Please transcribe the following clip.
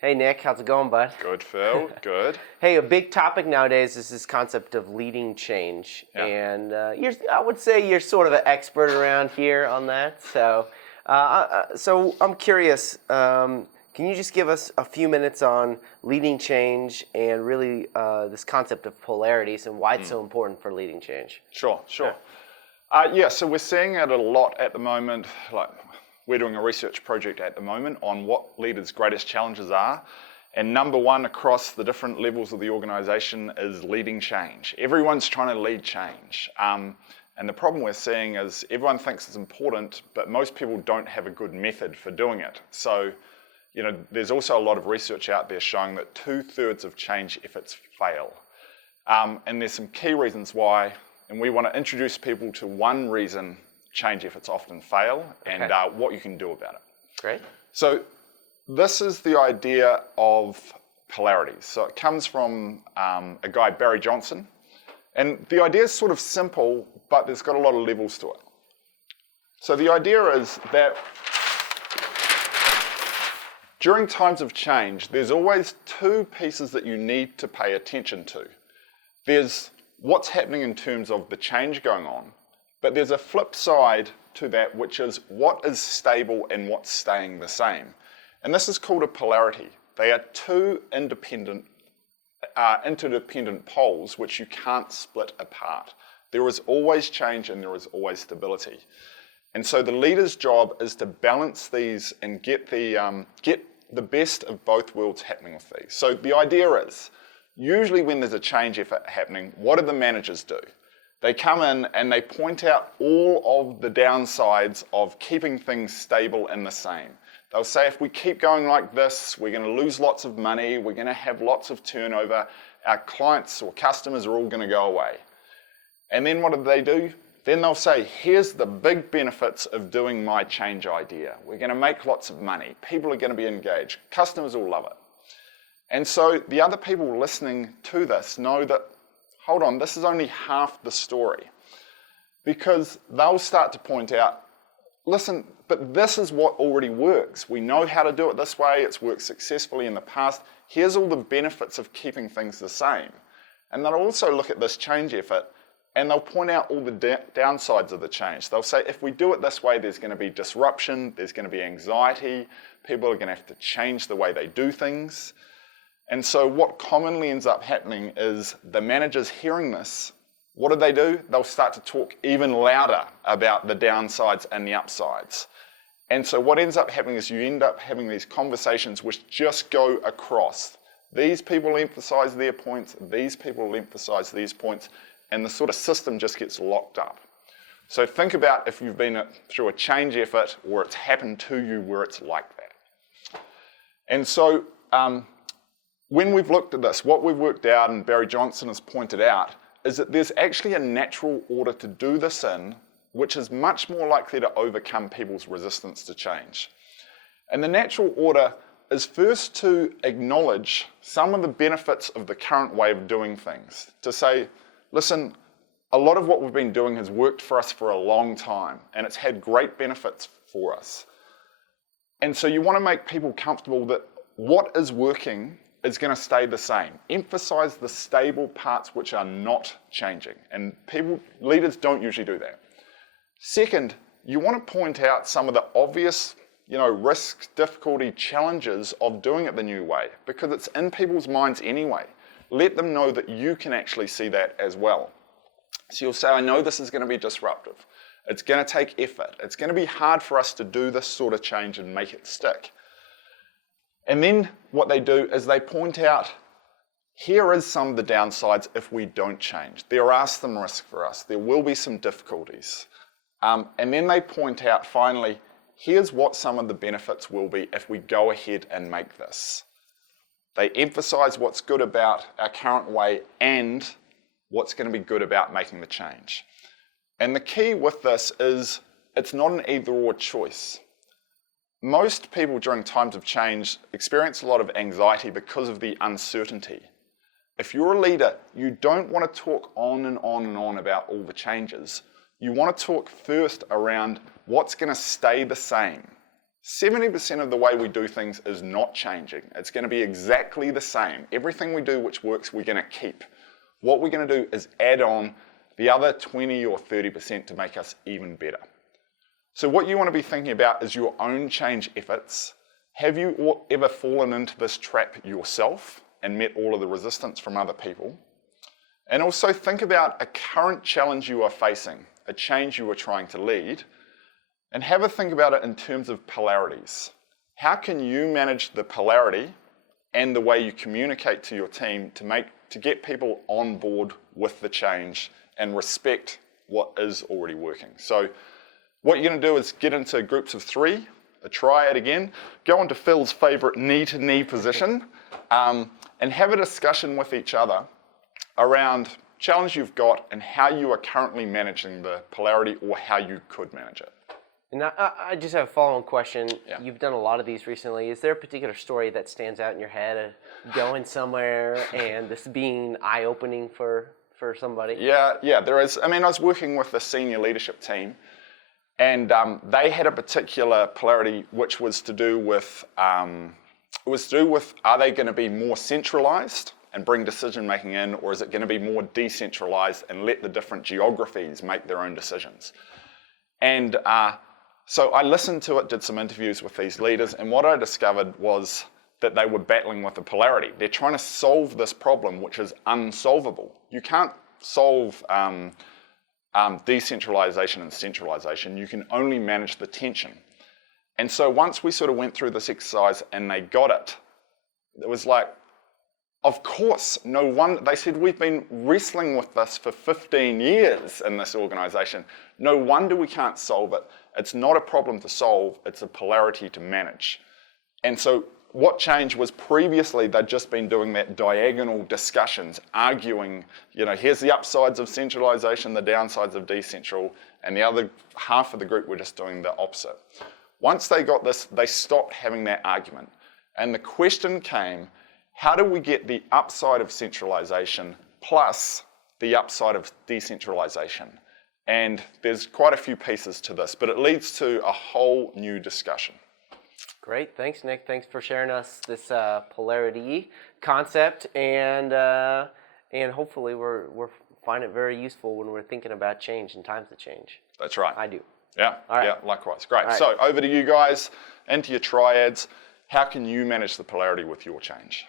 Hey Nick, how's it going, bud? Good, Phil. Good. Hey, a big topic nowadays is this concept of leading change, and I would say you're sort of an expert around here on that. So I'm curious. Can you just give us a few minutes on leading change and really this concept of polarities and why it's so important for leading change? Sure. So we're seeing it a lot at the moment. Like, we're doing a research project at the moment on what leaders' greatest challenges are. And number one across the different levels of the organization is leading change. Everyone's trying to lead change. And the problem we're seeing is everyone thinks it's important, but most people don't have a good method for doing it. So, there's also a lot of research out there showing that 2/3 of change efforts fail. And there's some key reasons why, and we want to introduce people to one reason change efforts often fail and what you can do about it. Great. So this is the idea of polarity. So it comes from a guy, Barry Johnson. And the idea is sort of simple, but there's got a lot of levels to it. So the idea is that during times of change, there's always two pieces that you need to pay attention to. There's what's happening in terms of the change going on, but there's a flip side to that, which is what is stable and what's staying the same. And this is called a polarity. They are two interdependent poles which you can't split apart. There is always change and there is always stability. And so the leader's job is to balance these and get the best of both worlds happening with these. So the idea is, usually when there's a change effort happening, what do the managers do? They come in and they point out all of the downsides of keeping things stable and the same. They'll say, if we keep going like this, we're going to lose lots of money, we're going to have lots of turnover, our clients or customers are all going to go away. And then what do? Then they'll say, here's the big benefits of doing my change idea. We're going to make lots of money. People are going to be engaged. Customers will love it. And so the other people listening to this know that, hold on, this is only half the story. Because they'll start to point out, listen, but this is what already works. We know how to do it this way. It's worked successfully in the past. Here's all the benefits of keeping things the same. And they'll also look at this change effort and they'll point out all the downsides of the change. They'll say, if we do it this way, there's going to be disruption, there's going to be anxiety, people are going to have to change the way they do things. And so what commonly ends up happening is the managers hearing this, what do? They'll start to talk even louder about the downsides and the upsides. And so what ends up happening is you end up having these conversations which just go across. These people emphasize their points, these people emphasize these points, and the sort of system just gets locked up. So think about if you've been through a change effort or it's happened to you where it's like that. And so when we've looked at this, what we've worked out, and Barry Johnson has pointed out, is that there's actually a natural order to do this in, which is much more likely to overcome people's resistance to change. And the natural order is first to acknowledge some of the benefits of the current way of doing things. To say, listen, a lot of what we've been doing has worked for us for a long time, and it's had great benefits for us. And so you want to make people comfortable that what is working is going to stay the same. Emphasize the stable parts which are not changing. And leaders don't usually do that. Second, you want to point out some of the obvious, risks, difficulty, challenges of doing it the new way, because it's in people's minds anyway. Let them know that you can actually see that as well. So you'll say, I know this is going to be disruptive. It's going to take effort. It's going to be hard for us to do this sort of change and make it stick. And then what they do is they point out, here is some of the downsides if we don't change. There are some risks for us. There will be some difficulties. And then they point out, finally, here's what some of the benefits will be if we go ahead and make this. They emphasize what's good about our current way and what's going to be good about making the change. And the key with this is it's not an either-or choice. Most people during times of change experience a lot of anxiety because of the uncertainty. If you're a leader, you don't want to talk on and on and on about all the changes. You want to talk first around what's going to stay the same. 70% of the way we do things is not changing. It's going to be exactly the same. Everything we do which works, we're going to keep. What we're going to do is add on the other 20 or 30% to make us even better. So what you want to be thinking about is your own change efforts. Have you ever fallen into this trap yourself and met all of the resistance from other people? And also think about a current challenge you are facing, a change you are trying to lead, and have a think about it in terms of polarities. How can you manage the polarity and the way you communicate to your team to get people on board with the change and respect what is already working? So what you're going to do is get into groups of 3, a triad again, go into Phil's favorite knee-to-knee position, and have a discussion with each other around challenge you've got and how you are currently managing the polarity or how you could manage it. And I just have a follow-on question. Yeah. You've done a lot of these recently. Is there a particular story that stands out in your head of going somewhere and this being eye-opening for somebody? Yeah, there is. I mean, I was working with the senior leadership team, and they had a particular polarity which was to do with, are they going to be more centralized and bring decision-making in, or is it going to be more decentralized and let the different geographies make their own decisions? And so I listened to it, did some interviews with these leaders, and what I discovered was that they were battling with the polarity. They're trying to solve this problem, which is unsolvable. You can't solve decentralization and centralization. You can only manage the tension. And so once we sort of went through this exercise and they got it, it was like, of course, no one, they said, we've been wrestling with this for 15 years in this organization. No wonder we can't solve it. It's not a problem to solve, it's a polarity to manage. And so what changed was previously they'd just been doing that diagonal discussions, arguing, here's the upsides of centralization, the downsides of decentral, and the other half of the group were just doing the opposite. Once they got this, they stopped having that argument. And the question came, how do we get the upside of centralization plus the upside of decentralization? And there's quite a few pieces to this, but it leads to a whole new discussion. Great, thanks, Nick. Thanks for sharing us this polarity concept, and hopefully we're find it very useful when we're thinking about change and times of change. That's right. I do. Yeah, All right. Yeah, likewise. Great. All right. So over to you guys, into your triads. How can you manage the polarity with your change?